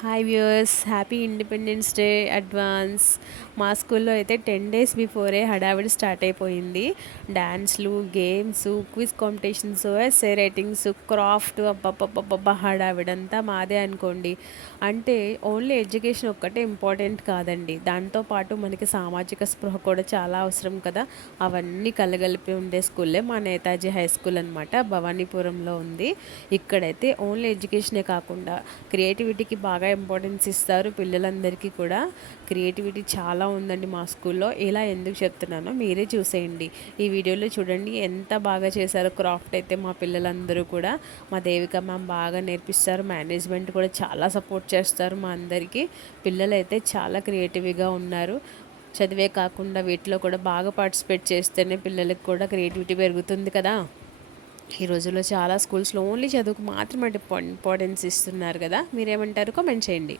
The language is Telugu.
Hi viewers, happy independence day advance. మా స్కూల్లో అయితే 10 days బిఫోరే హడావిడి స్టార్ట్ అయిపోయింది. డ్యాన్స్లు, games, quiz competitions, essay writings, craft, అబ్బబ్బబ్బబ్బబ్బా హడావిడంతా మాదే అనుకోండి. అంటే ఓన్లీ ఎడ్యుకేషన్ ఒక్కటే ఇంపార్టెంట్ కాదండి, దాంతోపాటు మనకి సామాజిక స్పృహ కూడా చాలా అవసరం కదా. అవన్నీ కలగలిపి ఉండే స్కూల్లే మా నేతాజీ హై స్కూల్ అనమాట. భవానీపురంలో ఉంది. ఇక్కడైతే ఓన్లీ ఎడ్యుకేషనే కాకుండా క్రియేటివిటీకి బాగా ఇంపార్టెన్స్ ఇస్తారు. పిల్లలందరికీ కూడా క్రియేటివిటీ చాలా ఉందండి మా స్కూల్లో. ఇలా ఎందుకు చెప్తున్నానో మీరే చూసేయండి. ఈ వీడియోలో చూడండి ఎంత బాగా చేశారో క్రాఫ్ట్ అయితే. మా పిల్లలందరూ కూడా, మా దేవిక మ్యామ్ బాగా నేర్పిస్తారు. మేనేజ్మెంట్ కూడా చాలా సపోర్ట్ చేస్తారు మా అందరికీ. పిల్లలైతే చాలా క్రియేటివ్గా ఉన్నారు. చదివే కాకుండా వీటిలో కూడా బాగా పార్టిసిపేట్ చేస్తేనే పిల్లలకు కూడా క్రియేటివిటీ పెరుగుతుంది కదా. ఈ రోజుల్లో చాలా స్కూల్స్లో ఓన్లీ చదువుకు మాత్రమే ఇంపార్టెన్స్ ఇస్తున్నారు కదా. మీరేమంటారు? కామెంట్ చేయండి.